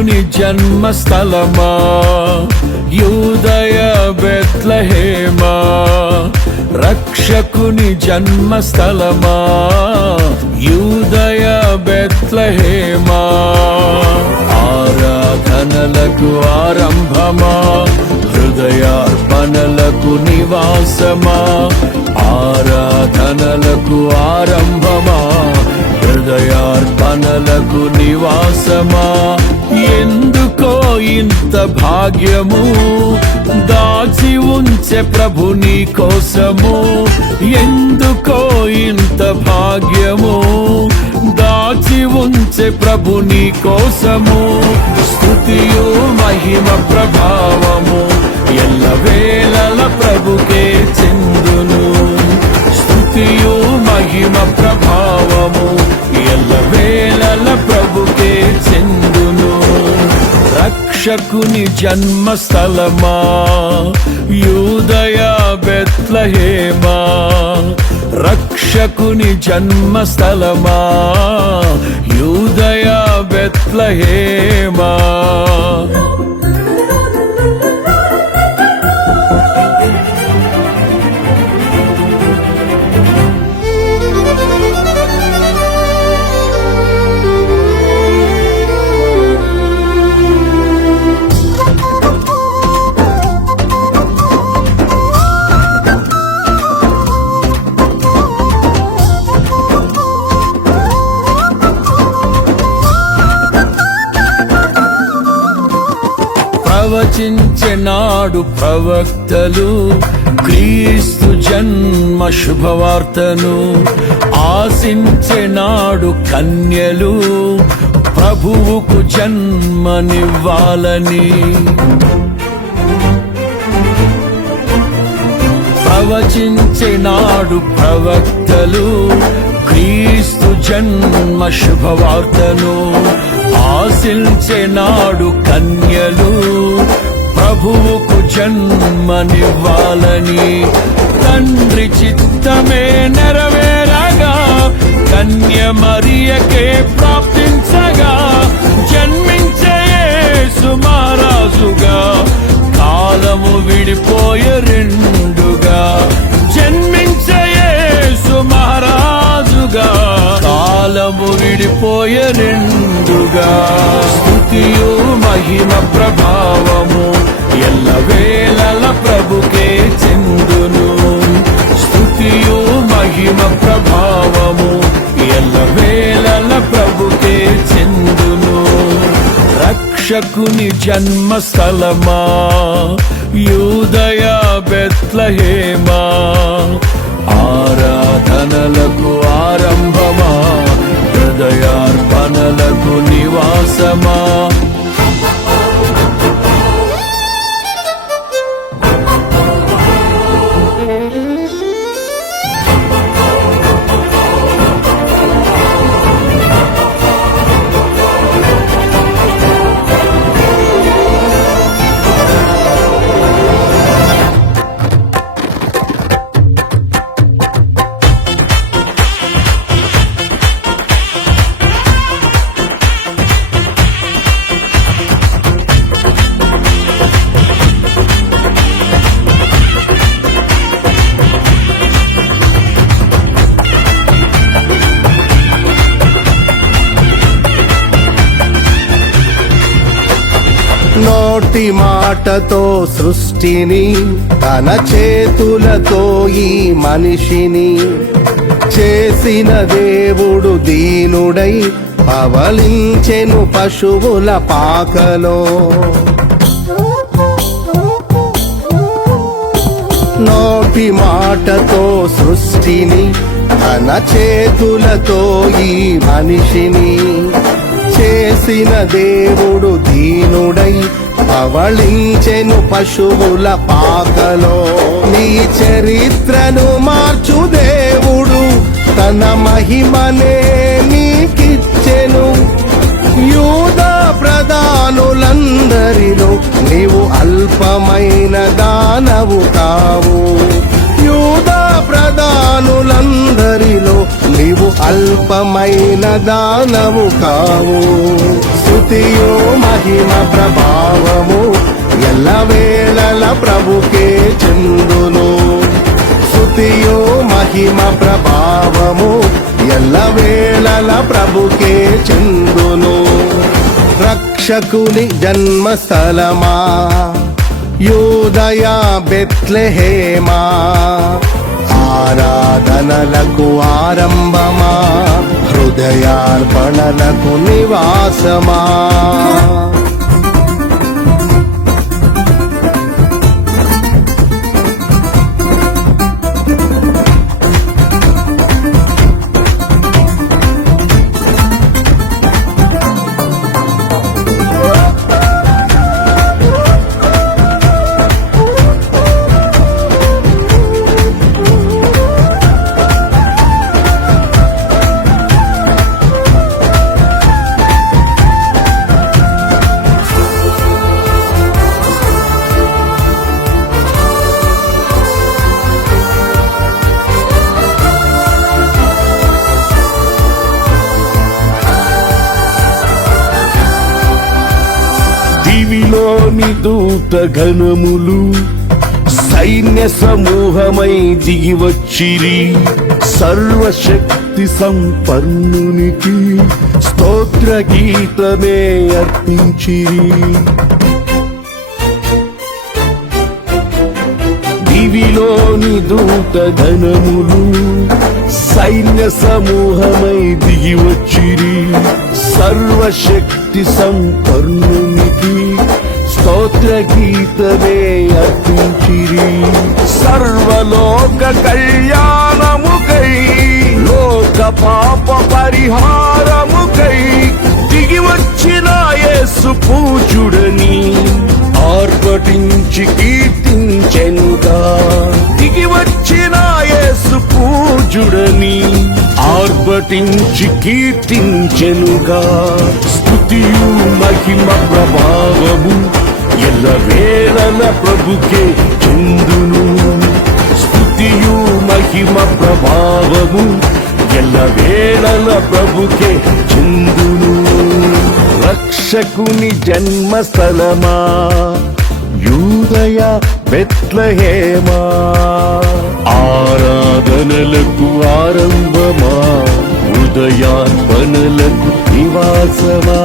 రక్షకుని జన్మస్థలమా యూదయ బెత్లెహేమా, రక్షకుని జన్మస్థలమా యూదయ బెత్లెహేమా. ఆరాధనలకు ఆరంభమా, హృదయార్పణలకు నివాసమా, ఆరాధనలకు ఆరంభమా, హృదయార్పణలకు నివాసమా. ఎందుకో ఇంత భాగ్యము దాచి ఉంచే ప్రభు నీ కోసము, ఎందుకో ఇంత భాగ్యము దాచి ఉంచే ప్రభు నీ కోసము. స్తుతియు మహిమ ప్రభావము ఎల్లవేళల ప్రభుకే చెందును, స్తుతియు మహిమ ప్రభావము ఎల్లవేళల ప్రభుకే చెందును. రక్షకుని జన్మస్థలమా యూదయ బెత్లెహేమా, రక్షకుని జన్మస్థలమా యూదయ బెత్లెహేమా. ప్రవచించెనాడు ప్రవక్తలు క్రీస్తు జన్మ శుభవార్తను, ఆశించెనాడు కన్యలు ప్రభువుకు జన్మనివ్వాలని. ప్రవచించెనాడు ప్రవక్తలు క్రీస్తు జన్మ శుభవార్తను, ఆశించెనాడు కన్యలు ప్రభువుకు జన్మనివ్వాలని. తండ్రి చిత్తమే నెరవేరగా కన్య మరియకే ప్రాప్తించగా, జన్మించే యేసు మహారాజుగా కాలము విడిపోయే రెండుగా, జన్మించే యేసు మహారాజుగా కాలము విడిపోయే రెండుగా. స్తుతియు మహిమ ప్రభావము ఎల్లవేళల ప్రభుకే చెందును, స్తుతియు మహిమ ప్రభావము ఎల్లవేళల ప్రభుకే చెందును. రక్షకుని జన్మస్థలమా యూదయ బెత్లెహేమా, ఆరాధనలకు ఆరంభమా, హృదయార్పణలకు నివాసమా. నోటి మాటతో సృష్టిని, తన చేతులతో ఈ మనిషిని చేసిన దేవుడు దీనుడై పవలించెను పశువుల పాకలో. నోటి మాటతో సృష్టిని, తన చేతులతో ఈ మనిషిని చేసిన దేవుడు దీనుడై పవళించెను పశువుల పాకలో. నీ చరిత్రను మార్చు దేవుడు తన మహిమనే నీకిచ్చెను. యూదా ప్రధానులందరిలో నీవు అల్పమైన దానవు కావు. యూదా ప్రధానులందరిలో నీవు అల్పమైన దానవు కావు. స్తుతియు మహిమ ప్రభావము ఎల్లవేళల ప్రభుకే చెందును. స్తుతియు మహిమ ప్రభావము ఎల్లవేళల ప్రభుకే చెందును. రక్షకుని జన్మస్థలమా యూదయ బెత్లెహేమా, ఆరాధనలకు ఆరంభమా, హృదయార్పణలకు నివాసమా. దివిలోని దూత గణములు సైన్య సమూహమై దిగి వచ్చిరి. సర్వశక్తి సంపన్నునికి స్తోత్ర గీతమే అర్పించిరి. దివిలోని దూత గణములు సైన్య సమూహమై దిగి వచ్చిరి. సర్వశక్తి సంపన్నునికి స్తోత్ర గీతమే అర్పించిరి. సర్వలోక కళ్యాణముకై లోక పాప పరిహారముకై దిగి వచ్చిన యేసు పూజుడని ఆర్భటించి కీర్తించెనుగా. దిగి వచ్చిన యేసు పూజుడని ఆర్భటించి కీర్తించెనుగా. స్తుతియు మహిమ ప్రభావము ఎల్లవేళల ప్రభుకే చెందును. స్తుతియు మహిమ ప్రభావము ఎల్లవేళల ప్రభుకే చెందును. రక్షకుని జన్మస్థలమా యూదయ బెత్లెహేమా, ఆరాధనలకు ఆరంభమా, హృదయార్పణలకు నివాసమా.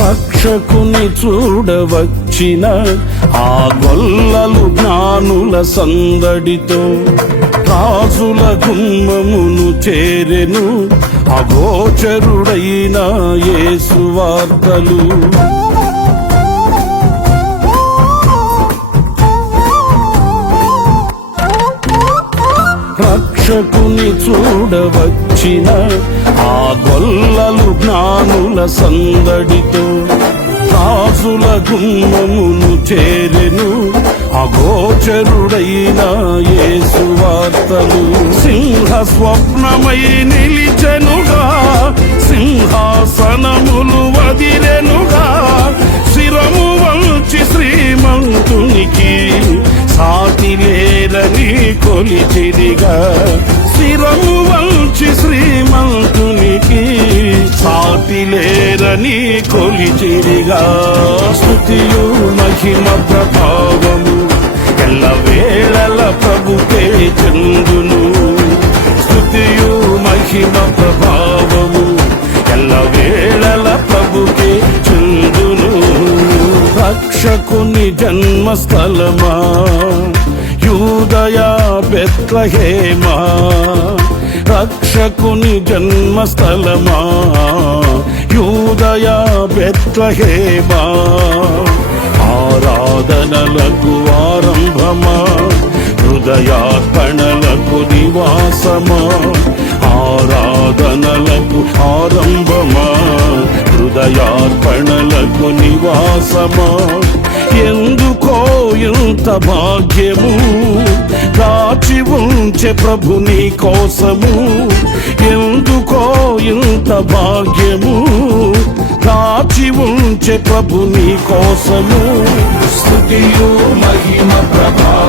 రక్షకుని చూడవచ్చిన ఆ గొల్లలు జ్ఞానుల సందడితో రాజుల గుమ్మమును చేరెను. అగోచరుడైన యేసు వార్తలు రక్షకుని చూడవచ్చిన ఆ గొల్లలు జ్ఞానుల సందడితో రాజుల గుమ్మమును చేరెను. అగోచరుడైన యేసు వార్తలు సింహ స్వప్నమై నిలిచెనుగా. సింహాసనములు వదిలెనుగా. శిరము వంచి శ్రీమంతునికి సాటి లేరని కొలిచిరిగా. శిరము వంచి శ్రీమంతునికి సాటి లేరని కొలిచిరిగా. స్తుతియు మహిమ ప్రభావము ఎల్లవేళల ప్రభుకే చెందును. స్తుతియు మహిమ ప్రభావము ఎల్లవేళల ప్రభుకే చెందును. రక్షకుని జన్మస్థలమా యూదయ బెత్లెహేమా, రక్షకుని జన్మస్థలమా యూదయ బెత్లెహేమా, ఆరాధనలకు ఆరంభమా, హృదయార్పణలకు నివాసమా, ఆరాధనలకు ఆరంభమా, హృదయార్పణలకు నివాసమా. ఎందుకో ఇంత భాగ్యము దాచి ఉంచే ప్రభు నీ కోసము. ఎందుకో ఇంత భాగ్యము దాచి ఉంచే ప్రభు నీ కోసము. స్తుతియు మహిమ ప్రభావ